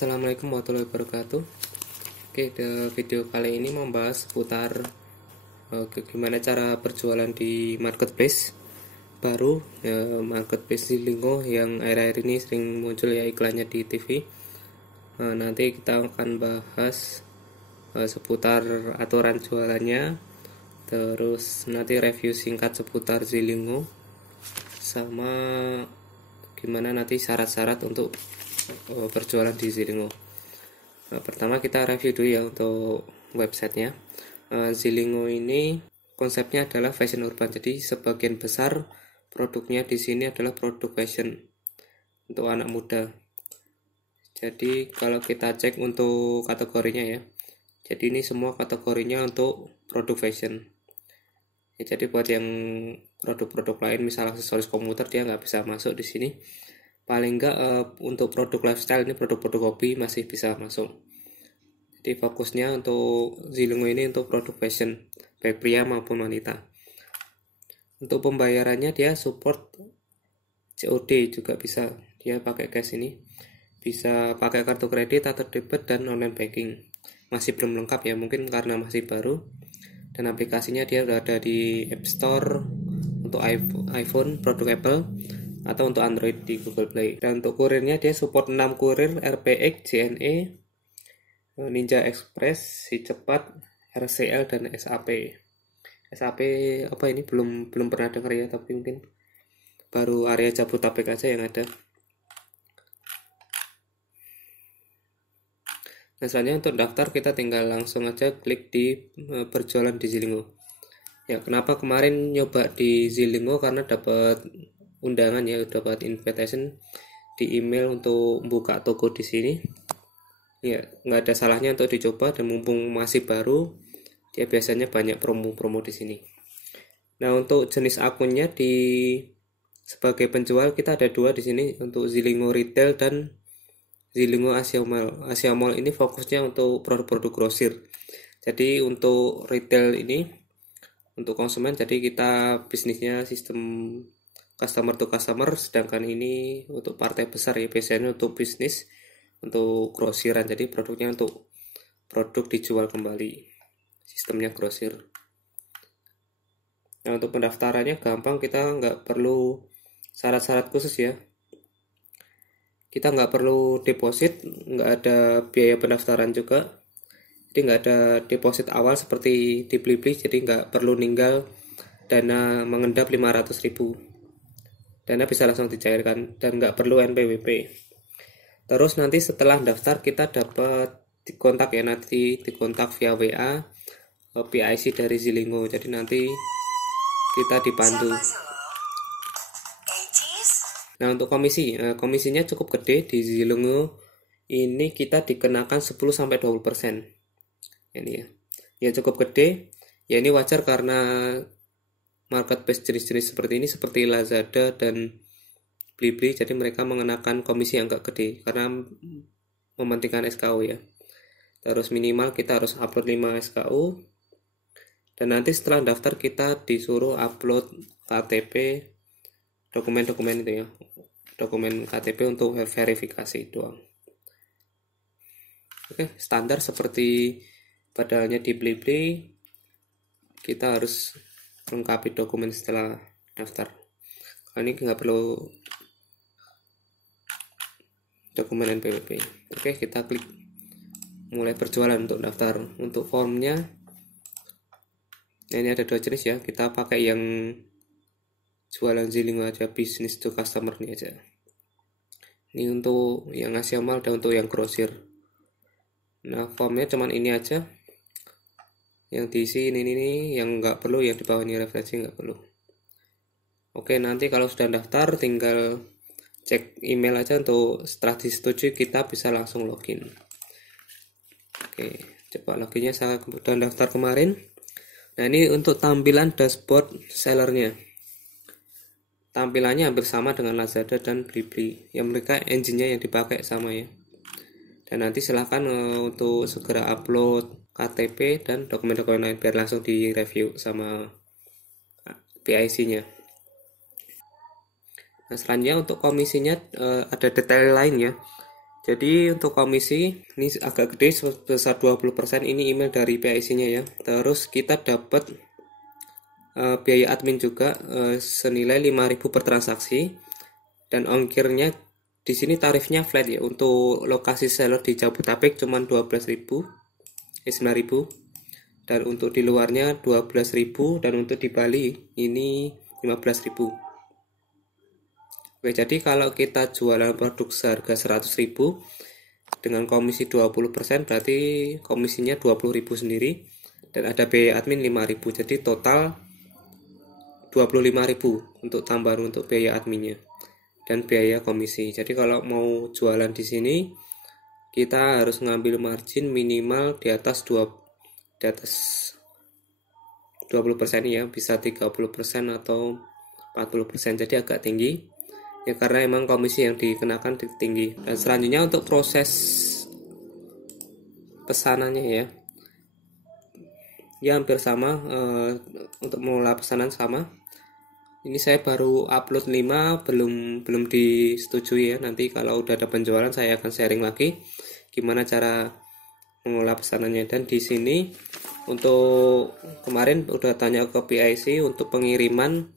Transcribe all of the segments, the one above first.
Assalamualaikum warahmatullahi wabarakatuh. Oke, video kali ini membahas seputar gimana cara berjualan di marketplace baru, marketplace Zillingo yang akhir-akhir ini sering muncul ya iklannya di TV. Nanti kita akan bahas seputar aturan jualannya, terus nanti review singkat seputar Zillingo, sama gimana nanti syarat-syarat untuk berjualan di Zillingo. Pertama kita review dulu ya untuk websitenya. Zillingo ini konsepnya adalah fashion urban, jadi sebagian besar produknya di sini adalah produk fashion untuk anak muda. Jadi kalau kita cek untuk kategorinya ya, jadi ini semua kategorinya untuk produk fashion ya. Jadi buat yang produk-produk lain misal aksesoris komputer dia nggak bisa masuk di sini. Paling enggak untuk produk lifestyle ini, produk-produk hobi masih bisa masuk. Jadi fokusnya untuk Zillingo ini untuk produk fashion, baik pria maupun wanita. Untuk pembayarannya dia support COD juga bisa, dia pakai cash ini. Bisa pakai kartu kredit atau debit dan online banking. Masih belum lengkap ya, mungkin karena masih baru. Dan aplikasinya dia udah ada di App Store untuk iPhone, produk Apple, atau untuk Android di Google Play. Dan untuk kurirnya dia support 6 kurir RPX, JNE, Ninja Express, Si Cepat, RCL, dan SAP. SAP apa ini belum pernah dengar ya, tapi mungkin baru area Jabodetabek aja yang ada. Nah, selanjutnya untuk daftar kita tinggal langsung aja klik di berjualan di Zillingo. Ya, kenapa kemarin nyoba di Zillingo karena dapat undangan ya, dapat invitation di email untuk buka toko di sini. Ya, nggak ada salahnya untuk dicoba, dan mumpung masih baru, dia biasanya banyak promo-promo di sini. Nah, untuk jenis akunnya sebagai penjual kita ada dua di sini, untuk Zillingo Retail dan Zillingo Asia Mall. Asia Mall ini fokusnya untuk produk-produk grosir. Jadi untuk retail ini untuk konsumen, jadi kita bisnisnya sistem customer to customer, sedangkan ini untuk partai besar ya, biasanya untuk bisnis, untuk grosiran, jadi produknya untuk produk dijual kembali, sistemnya grosir. Nah, untuk pendaftarannya gampang, kita nggak perlu syarat-syarat khusus ya, kita nggak perlu deposit, nggak ada biaya pendaftaran juga, jadi nggak ada deposit awal seperti di Blibli, jadi nggak perlu ninggal dana mengendap 500.000. Dana bisa langsung dicairkan dan nggak perlu NPWP. Terus nanti setelah daftar kita dapat dikontak ya, nanti dikontak via WA PIC dari Zillingo. Jadi nanti kita dipandu. Nah, untuk komisinya cukup gede di Zillingo ini, kita dikenakan 10-20%. Ini ya. Ya cukup gede. Ya ini wajar karena marketplace jenis-jenis seperti ini seperti Lazada dan Blibli, jadi mereka mengenakan komisi yang agak gede karena mementingkan SKU ya. Terus minimal kita harus upload 5 SKU, dan nanti setelah daftar kita disuruh upload KTP, dokumen-dokumen itu ya, dokumen KTP untuk verifikasi doang. Oke, standar seperti padahalnya di Blibli, kita harus lengkapi dokumen setelah daftar. Ini nggak perlu dokumen NPWP. Oke, kita klik mulai berjualan untuk daftar. Untuk formnya, nah ini ada dua jenis ya, kita pakai yang jualan Zillingo aja, business to customer ini aja. Ini untuk yang Asia Mall dan untuk yang grosir. Nah, formnya cuman ini aja, yang diisi ini yang nggak perlu, yang di bawah ini referensi nggak perlu. Oke, nanti kalau sudah daftar tinggal cek email aja, untuk setelah disetujui kita bisa langsung login. Oke, coba loginnya, saya kemudian daftar kemarin. Nah, ini untuk tampilan dashboard sellernya. Tampilannya hampir sama dengan Lazada dan Blibli, yang mereka engine-nya yang dipakai sama ya. Dan nanti silahkan untuk segera upload KTP dan dokumen-dokumen lain biar langsung direview sama PIC-nya. Nah, selanjutnya untuk komisinya ada detail lain ya. Jadi untuk komisi ini agak gede sebesar 20%, ini email dari PIC-nya ya. Terus kita dapat biaya admin juga senilai 5.000 per transaksi, dan ongkirnya di sini tarifnya flat ya. Untuk lokasi seller di Jabodetabek cuma 9.000, dan untuk di luarnya 12.000, dan untuk di Bali ini 15.000. Oke, jadi kalau kita jualan produk seharga 100.000 dengan komisi 20%, berarti komisinya 20.000 sendiri, dan ada biaya admin 5.000, jadi total 25.000 untuk tambahan untuk biaya adminnya dan biaya komisi. Jadi kalau mau jualan di sini kita harus ngambil margin minimal di atas 20% ya, bisa 30% atau 40%, jadi agak tinggi ya, karena emang komisi yang dikenakan tinggi. Dan selanjutnya untuk proses pesanannya ya hampir sama. Untuk mengolah pesanan sama. Ini saya baru upload 5, belum disetujui ya. Nanti kalau udah ada penjualan saya akan sharing lagi gimana cara mengolah pesanannya. Dan di sini untuk kemarin udah tanya ke PIC untuk pengiriman,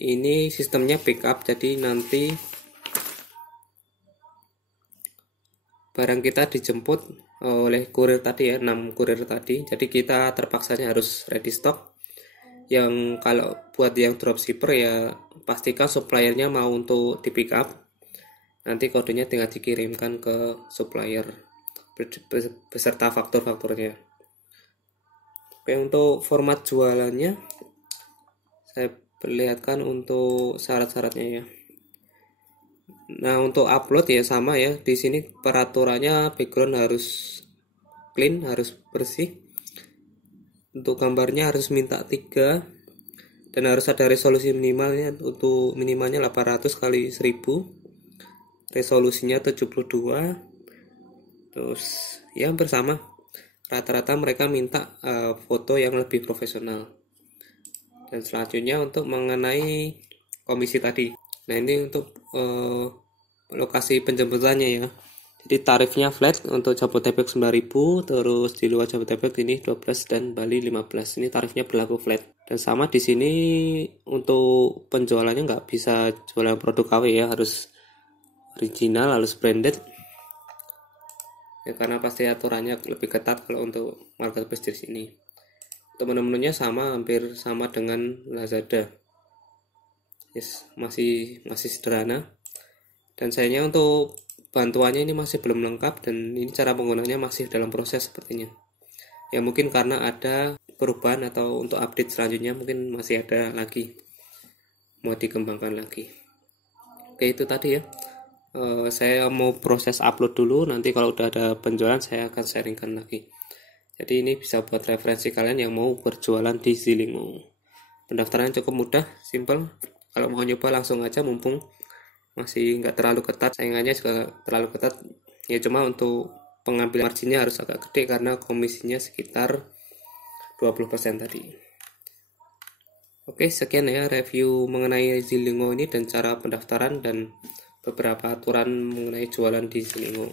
ini sistemnya backup, jadi nanti barang kita dijemput oleh kurir tadi ya, 6 kurir tadi, jadi kita terpaksanya harus ready stock. Yang kalau buat yang dropshipper ya pastikan suppliernya mau untuk di pick up, nanti kodenya tinggal dikirimkan ke supplier beserta faktur-fakturnya. Oke, untuk format jualannya saya perlihatkan untuk syarat-syaratnya ya. Nah, untuk upload ya sama ya, di sini peraturannya background harus clean, harus bersih. Untuk gambarnya harus minta 3, dan harus ada resolusi minimalnya. Untuk minimalnya 800 kali 1000, resolusinya 72. Terus ya bersama rata-rata mereka minta foto yang lebih profesional. Dan selanjutnya untuk mengenai komisi tadi, nah ini untuk lokasi penjemputannya ya. Jadi tarifnya flat untuk Jabodetabek 9.000, terus di luar Jabodetabek ini 12 dan Bali 15. Ini tarifnya berlaku flat. Dan sama di sini untuk penjualannya nggak bisa jualan produk KW ya, harus original, harus branded. Ya karena pasti aturannya lebih ketat kalau untuk marketplace di sini. Untuk menu-menunya sama, hampir sama dengan Lazada. Yes, masih sederhana. Dan sayangnya untuk bantuannya ini masih belum lengkap, dan ini cara penggunaannya masih dalam proses sepertinya. Ya mungkin karena ada perubahan atau untuk update selanjutnya mungkin masih ada lagi, mau dikembangkan lagi. Oke, itu tadi ya. Saya mau proses upload dulu, nanti kalau udah ada penjualan saya akan sharingkan lagi. Jadi ini bisa buat referensi kalian yang mau berjualan di Zilinggo. Pendaftaran cukup mudah, simple. Kalau mau nyoba langsung aja, mumpung masih nggak terlalu ketat, saingannya juga terlalu ketat ya, cuma untuk pengambilan marginnya harus agak gede karena komisinya sekitar 20% tadi. Oke, sekian ya review mengenai Zilinggo ini dan cara pendaftaran dan beberapa aturan mengenai jualan di Zilinggo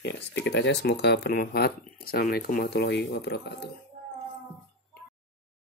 ya, sedikit aja, semoga bermanfaat. Assalamualaikum warahmatullahi wabarakatuh.